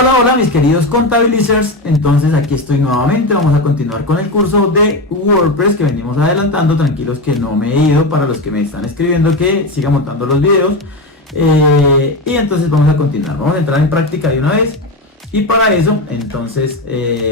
Hola, hola mis queridos contabilizers, entonces aquí estoy nuevamente, vamos a continuar con el curso de WordPress que venimos adelantando, tranquilos que no me he ido, para los que me están escribiendo que siga montando los videos, y entonces vamos a continuar, vamos a entrar en práctica de una vez, y para eso, entonces,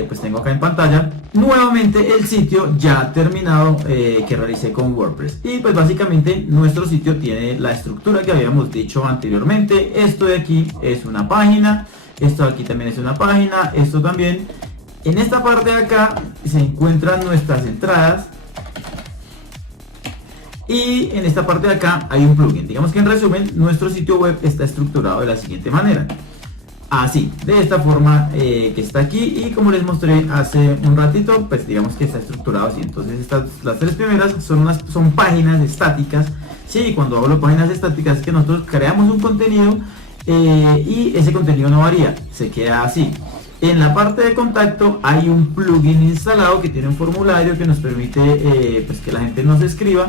pues tengo acá en pantalla, nuevamente el sitio ya terminado que realicé con WordPress, y pues básicamente nuestro sitio tiene la estructura que habíamos dicho anteriormente. Esto de aquí es una página. Esto aquí también es una página, esto también. En esta parte de acá se encuentran nuestras entradas. Y en esta parte de acá hay un plugin. Digamos que en resumen, nuestro sitio web está estructurado de la siguiente manera. Así, de esta forma que está aquí. Y como les mostré hace un ratito, pues digamos que está estructurado así. Entonces las tres primeras son páginas estáticas. Sí, cuando hablo de páginas estáticas es que nosotros creamos un contenido. Y ese contenido no varía, se queda así. En la parte de contacto hay un plugin instalado que tiene un formulario que nos permite pues que la gente nos escriba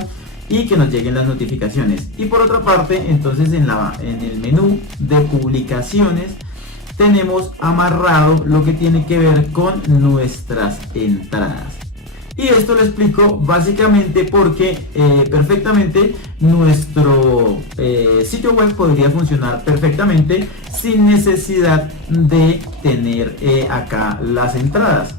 y que nos lleguen las notificaciones. Y por otra parte, entonces en el menú de publicaciones tenemos amarrado lo que tiene que ver con nuestras entradas. Y esto lo explico básicamente porque perfectamente nuestro sitio web podría funcionar perfectamente sin necesidad de tener acá las entradas,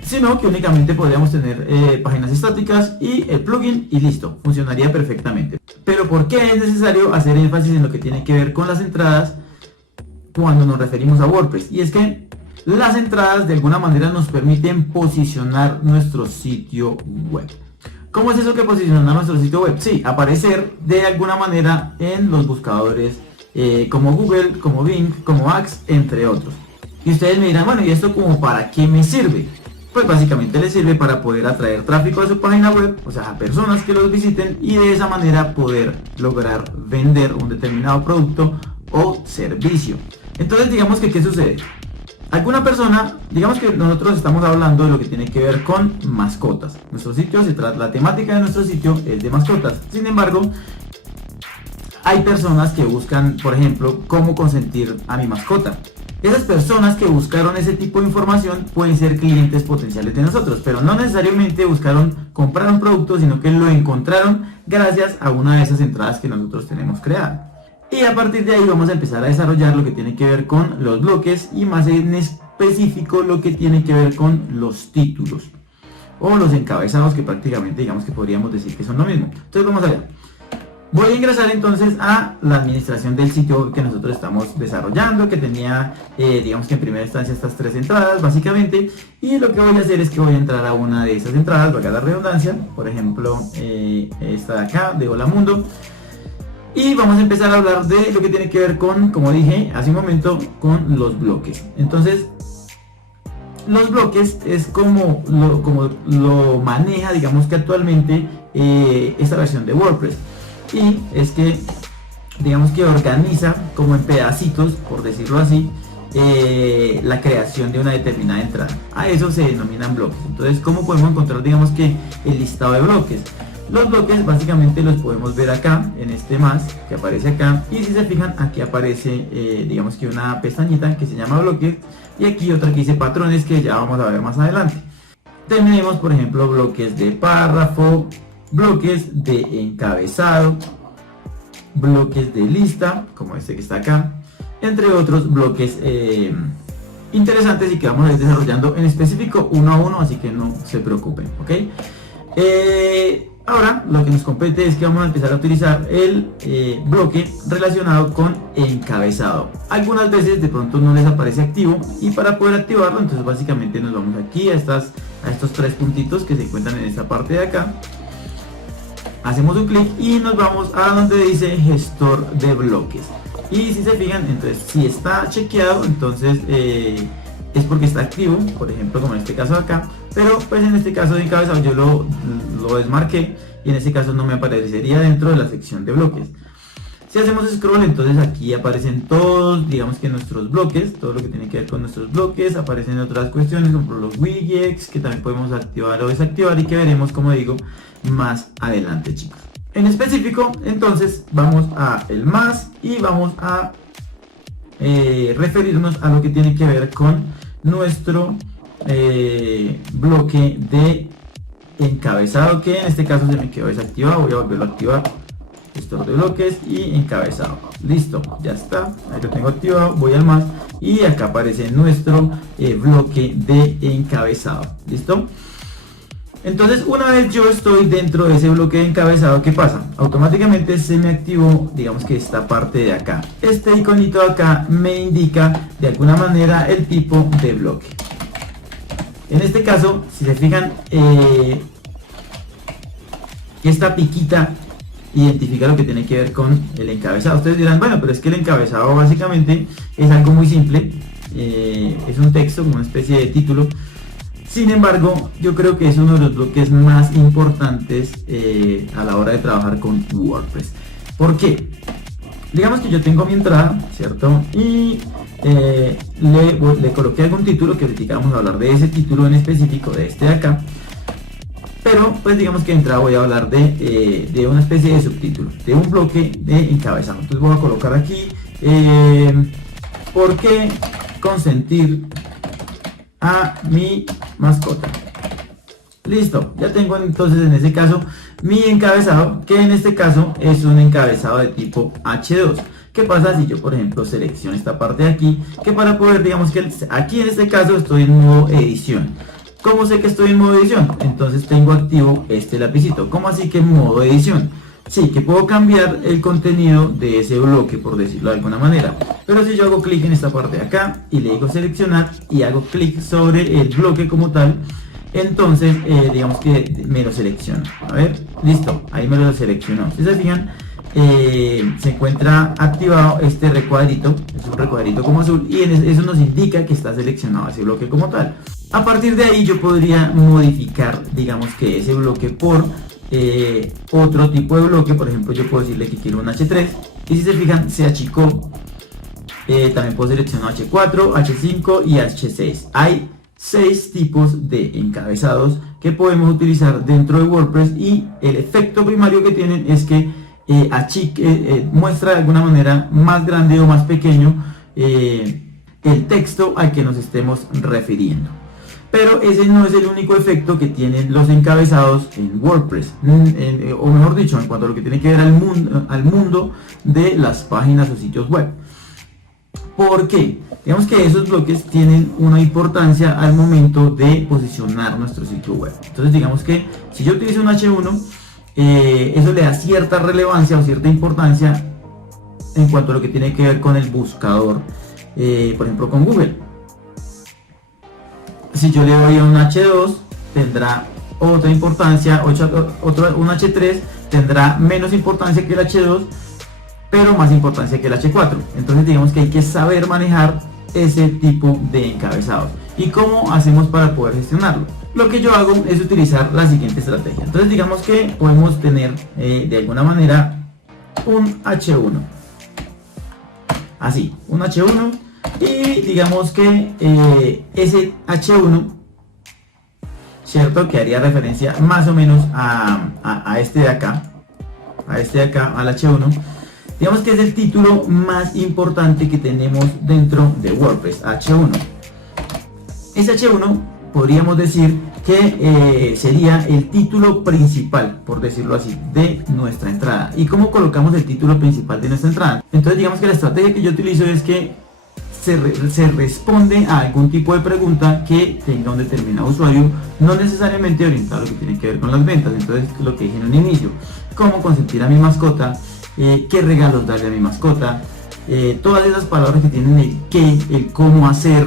sino que únicamente podríamos tener páginas estáticas y el plugin y listo, funcionaría perfectamente. Pero ¿por qué es necesario hacer énfasis en lo que tiene que ver con las entradas cuando nos referimos a WordPress? Y es que las entradas de alguna manera nos permiten posicionar nuestro sitio web. ¿Cómo es eso que posiciona nuestro sitio web? Sí, aparecer de alguna manera en los buscadores como Google, como Bing, como Axe, entre otros. Y ustedes me dirán, bueno, ¿y esto como para qué me sirve? Pues básicamente les sirve para poder atraer tráfico a su página web, o sea, a personas que los visiten y de esa manera poder lograr vender un determinado producto o servicio. Entonces digamos que ¿qué sucede? Alguna persona, digamos que nosotros estamos hablando de lo que tiene que ver con mascotas. Nuestro sitio la temática de nuestro sitio es de mascotas. Sin embargo, hay personas que buscan, por ejemplo, cómo consentir a mi mascota. Esas personas que buscaron ese tipo de información pueden ser clientes potenciales de nosotros, pero no necesariamente buscaron comprar un producto, sino que lo encontraron gracias a una de esas entradas que nosotros tenemos creada. Y a partir de ahí vamos a empezar a desarrollar lo que tiene que ver con los bloques y más en específico lo que tiene que ver con los títulos o los encabezados, que prácticamente digamos que podríamos decir que son lo mismo. Entonces vamos allá. Voy a ingresar entonces a la administración del sitio que nosotros estamos desarrollando, que tenía digamos que en primera instancia estas tres entradas básicamente, y lo que voy a hacer es que voy a entrar a una de esas entradas, valga la redundancia, por ejemplo esta de acá de Hola Mundo. Y vamos a empezar a hablar de lo que tiene que ver con, como dije hace un momento, con los bloques. Entonces, los bloques es como lo maneja, digamos que actualmente, esta versión de WordPress. Y es que, digamos que organiza como en pedacitos, por decirlo así, la creación de una determinada entrada. A eso se denominan bloques. Entonces, ¿cómo podemos encontrar, digamos que, el listado de bloques? Los bloques básicamente los podemos ver acá en este más que aparece acá, y si se fijan aquí aparece digamos que una pestañita que se llama bloques y aquí otra que dice patrones, que ya vamos a ver más adelante. Tenemos por ejemplo bloques de párrafo, bloques de encabezado, bloques de lista como este que está acá, entre otros bloques interesantes y que vamos a ir desarrollando en específico uno a uno, así que no se preocupen, ¿ok? Ahora lo que nos compete es que vamos a empezar a utilizar el bloque relacionado con encabezado. Algunas veces de pronto no les aparece activo y para poder activarlo entonces básicamente nos vamos aquí a estos tres puntitos que se encuentran en esta parte de acá. Hacemos un clic y nos vamos a donde dice gestor de bloques. Y si se fijan, entonces si está chequeado entonces es porque está activo, por ejemplo como en este caso de acá, pero pues en este caso de encabezado yo lo desmarqué y en este caso no me aparecería dentro de la sección de bloques. Si hacemos scroll entonces aquí aparecen todos, digamos que nuestros bloques, todo lo que tiene que ver con nuestros bloques, aparecen otras cuestiones como los widgets que también podemos activar o desactivar y que veremos, como digo, más adelante, chicos. En específico entonces vamos a el más y vamos a referirnos a lo que tiene que ver con nuestro bloque de encabezado, que en este caso se me quedó desactivado. Voy a volverlo a activar, gestor de bloques y encabezado. Listo, ya está, ahí lo tengo activado. Voy al más y acá aparece nuestro bloque de encabezado. Listo. Entonces, una vez yo estoy dentro de ese bloque de encabezado, ¿qué pasa? Automáticamente se me activó, digamos que esta parte de acá. Este iconito de acá me indica de alguna manera el tipo de bloque. En este caso, si se fijan, esta piquita identifica lo que tiene que ver con el encabezado. Ustedes dirán, bueno, pero es que el encabezado básicamente es algo muy simple. Es un texto, como una especie de título. Sin embargo, yo creo que es uno de los bloques más importantes a la hora de trabajar con WordPress. ¿Por qué? Digamos que yo tengo mi entrada, ¿cierto? Y le coloqué algún título, que ahorita vamos a hablar de ese título en específico, de este de acá. Pero pues digamos que de entrada voy a hablar de una especie de subtítulo, de un bloque de encabezado. Entonces voy a colocar aquí, ¿por qué consentir a mi mascota? Listo, ya tengo entonces en ese caso mi encabezado, que en este caso es un encabezado de tipo H2. ¿Qué pasa si yo, por ejemplo, selecciono esta parte de aquí? Que para poder, digamos que aquí en este caso estoy en modo edición. ¿Cómo sé que estoy en modo edición? Entonces tengo activo este lapicito. ¿Cómo así que en modo edición? Sí, que puedo cambiar el contenido de ese bloque, por decirlo de alguna manera. Pero si yo hago clic en esta parte de acá y le digo seleccionar y hago clic sobre el bloque como tal, entonces digamos que me lo selecciona. A ver, listo, ahí me lo seleccionó. Si se fijan, se encuentra activado este recuadrito, es un recuadrito como azul, y eso nos indica que está seleccionado ese bloque como tal. A partir de ahí yo podría modificar, digamos que ese bloque por otro tipo de bloque. Por ejemplo, yo puedo decirle que quiero un H3 y si se fijan se achicó. También puedo seleccionar H4, H5 y H6. Hay 6 tipos de encabezados que podemos utilizar dentro de WordPress y el efecto primario que tienen es que muestra de alguna manera más grande o más pequeño el texto al que nos estemos refiriendo. Pero ese no es el único efecto que tienen los encabezados en WordPress, o mejor dicho, en cuanto a lo que tiene que ver al mundo de las páginas o sitios web. ¿Por qué? Digamos que esos bloques tienen una importancia al momento de posicionar nuestro sitio web. Entonces digamos que si yo utilizo un H1, eso le da cierta relevancia o cierta importancia en cuanto a lo que tiene que ver con el buscador, por ejemplo con Google. Si yo le doy a un H2, tendrá otra importancia, un H3 tendrá menos importancia que el H2, pero más importancia que el H4. Entonces digamos que hay que saber manejar ese tipo de encabezados. ¿Y cómo hacemos para poder gestionarlo? Lo que yo hago es utilizar la siguiente estrategia. Entonces digamos que podemos tener de alguna manera un H1. Así, un H1. Y digamos que ese H1, ¿cierto? Que haría referencia más o menos a este de acá, al H1. Digamos que es el título más importante que tenemos dentro de WordPress, H1. Ese H1 podríamos decir que sería el título principal, por decirlo así, de nuestra entrada. ¿Y cómo colocamos el título principal de nuestra entrada? Entonces digamos que la estrategia que yo utilizo es que se responde a algún tipo de pregunta que tenga un determinado usuario, no necesariamente orientado a lo que tiene que ver con las ventas. Entonces lo que dije en un inicio, cómo consentir a mi mascota, qué regalos darle a mi mascota, todas esas palabras que tienen el qué, el cómo hacer,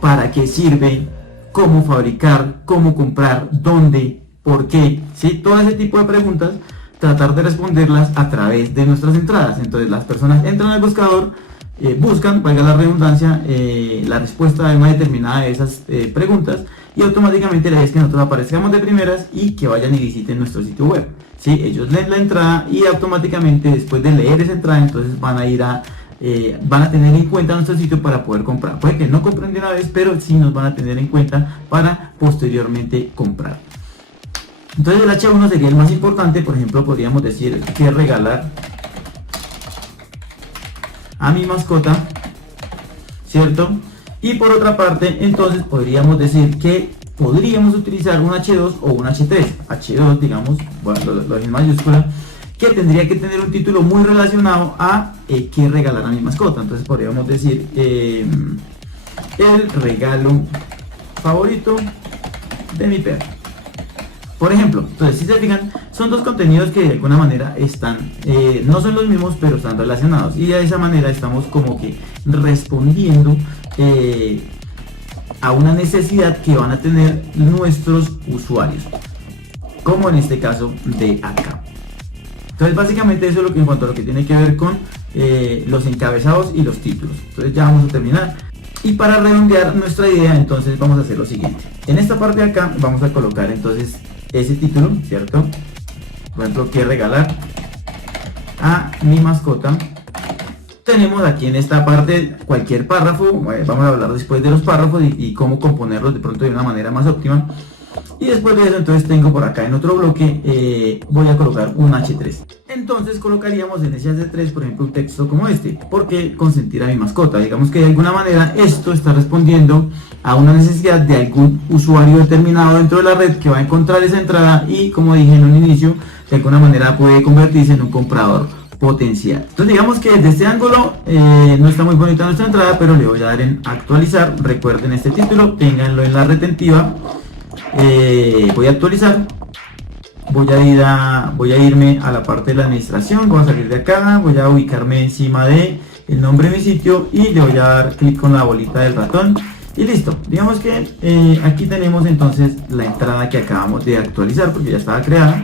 para qué sirve, cómo fabricar, cómo comprar, dónde, por qué, ¿sí? Todo ese tipo de preguntas, tratar de responderlas a través de nuestras entradas. Entonces las personas entran al buscador, buscan, valga la redundancia, la respuesta de una determinada de esas preguntas, y automáticamente la idea es que nosotros aparezcamos de primeras y que vayan y visiten nuestro sitio web. ¿Sí? Ellos leen la entrada y automáticamente después de leer esa entrada, entonces van a tener en cuenta nuestro sitio para poder comprar. Puede que no compren de una vez, pero sí nos van a tener en cuenta para posteriormente comprar. Entonces el H1 sería el más importante. Por ejemplo, podríamos decir que regalar a mi mascota ¿cierto? Y por otra parte, entonces podríamos decir que podríamos utilizar un H2 o un H3. H2, digamos, bueno, lo en mayúscula, que tendría que tener un título muy relacionado a qué regalar a mi mascota. Entonces podríamos decir el regalo favorito de mi perro, por ejemplo. Entonces, si se fijan, son dos contenidos que de alguna manera están, no son los mismos, pero están relacionados, y de esa manera estamos como que respondiendo a una necesidad que van a tener nuestros usuarios, como en este caso de acá. Entonces básicamente eso es lo que en cuanto a lo que tiene que ver con los encabezados y los títulos. Entonces ya vamos a terminar, y para redondear nuestra idea, entonces vamos a hacer lo siguiente. En esta parte de acá vamos a colocar entonces ese título, ¿cierto? Por ejemplo, ¿qué regalar a mi mascota? Tenemos aquí en esta parte cualquier párrafo. Vamos a hablar después de los párrafos y cómo componerlos de pronto de una manera más óptima. Y después de eso, entonces tengo por acá en otro bloque, voy a colocar un H3. Entonces colocaríamos en ese H3, por ejemplo, un texto como este: ¿por qué consentir a mi mascota? Digamos que de alguna manera esto está respondiendo a una necesidad de algún usuario determinado dentro de la red, que va a encontrar esa entrada y, como dije en un inicio, de alguna manera puede convertirse en un comprador potencial. Entonces digamos que desde este ángulo no está muy bonita nuestra entrada, pero le voy a dar en actualizar. Recuerden este título, ténganlo en la retentiva. Voy a actualizar, voy a irme a la parte de la administración, voy a salir de acá, voy a ubicarme encima de el nombre de mi sitio y le voy a dar clic con la bolita del ratón y listo. Digamos que aquí tenemos entonces la entrada que acabamos de actualizar, porque ya estaba creada.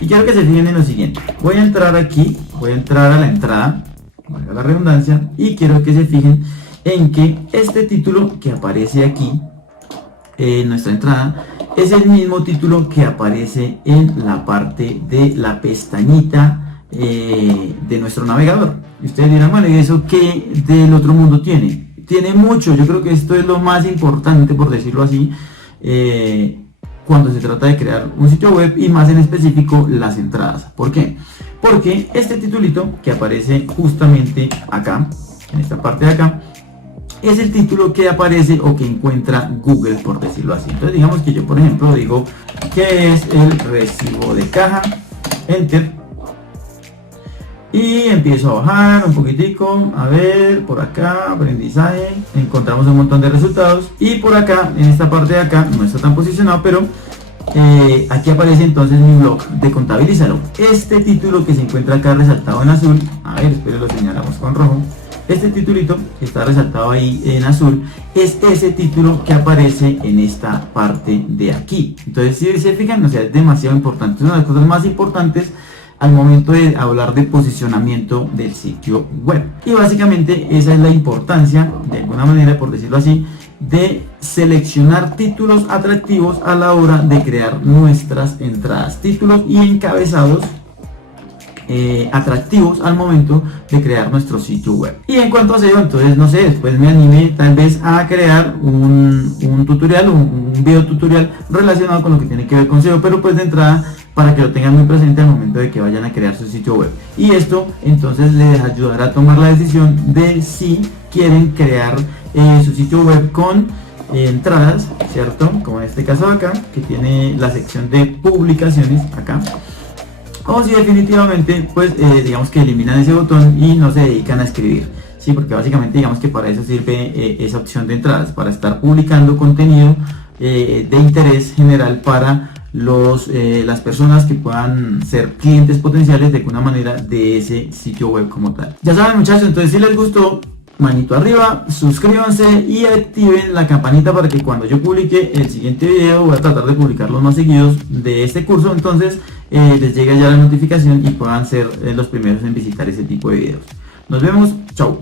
Y quiero que se fijen en lo siguiente: voy a entrar aquí, voy a entrar a la entrada, valga la redundancia, y quiero que se fijen en que este título que aparece aquí en nuestra entrada es el mismo título que aparece en la parte de la pestañita de nuestro navegador. Y ustedes dirán, bueno, ¿y eso qué del otro mundo tiene? Tiene mucho. Yo creo que esto es lo más importante, por decirlo así, cuando se trata de crear un sitio web, y más en específico las entradas. ¿Por qué? Porque este titulito que aparece justamente acá, en esta parte de acá, es el título que aparece o que encuentra Google, por decirlo así. Entonces digamos que yo, por ejemplo, digo que es el recibo de caja, enter, y empiezo a bajar un poquitico, a ver, por acá, aprendizaje, encontramos un montón de resultados, y por acá, en esta parte de acá, no está tan posicionado, pero aquí aparece entonces mi blog de Contabilízalo. Este título que se encuentra acá resaltado en azul, a ver, espero lo señalamos con rojo. Este titulito que está resaltado ahí en azul es ese título que aparece en esta parte de aquí. Entonces, si se fijan, o sea, es demasiado importante. Es una de las cosas más importantes al momento de hablar de posicionamiento del sitio web. Y básicamente esa es la importancia, de alguna manera, por decirlo así, de seleccionar títulos atractivos a la hora de crear nuestras entradas. Títulos y encabezados atractivos al momento de crear nuestro sitio web. Y en cuanto a SEO, entonces no sé, después me anime tal vez a crear un tutorial, un video tutorial relacionado con lo que tiene que ver con SEO, pero pues de entrada, para que lo tengan muy presente al momento de que vayan a crear su sitio web. Y esto entonces les ayudará a tomar la decisión de si quieren crear su sitio web con entradas, ¿cierto? Como en este caso acá, que tiene la sección de publicaciones acá. O si definitivamente, pues digamos que eliminan ese botón y no se dedican a escribir, ¿sí? Porque básicamente digamos que para eso sirve esa opción de entradas, para estar publicando contenido de interés general para las personas que puedan ser clientes potenciales de alguna manera de ese sitio web como tal. Ya saben, muchachos, entonces si les gustó, manito arriba, suscríbanse y activen la campanita para que cuando yo publique el siguiente video, voy a tratar de publicarlos más seguidos de este curso, entonces les llegue ya la notificación y puedan ser los primeros en visitar ese tipo de videos. Nos vemos, chao.